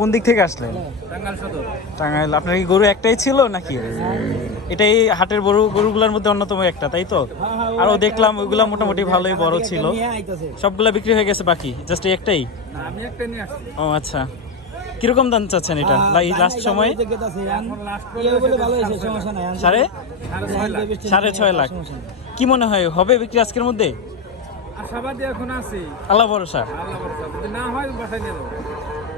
কোন দিক থেকে আসলেন? টাঙ্গাইল আপনার কি গরু একটাই ছিল নাকি? এটা এই হাটের গরু গরুগুলোর মধ্যে অন্যতম একটা তাই তো? আরও দেখলাম ওইগুলা মোটামুটি ভালোই বড় ছিল। সবগুলা বিক্রি হয়ে গেছে বাকি? জাস্ট এই একটাই? ও আচ্ছা। কীরকম দাম চাচ্ছেন এটা? এই লাস্ট সময়? সাড়ে সাড়ে? ছয় লাখ। কি মনে হয় হবে বিক্রি আজকের মধ্যে? আশাবাদী এখন আছি। আল্লাহ ভরসা। আল্লাহ ভরসা না হয়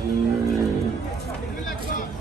Thank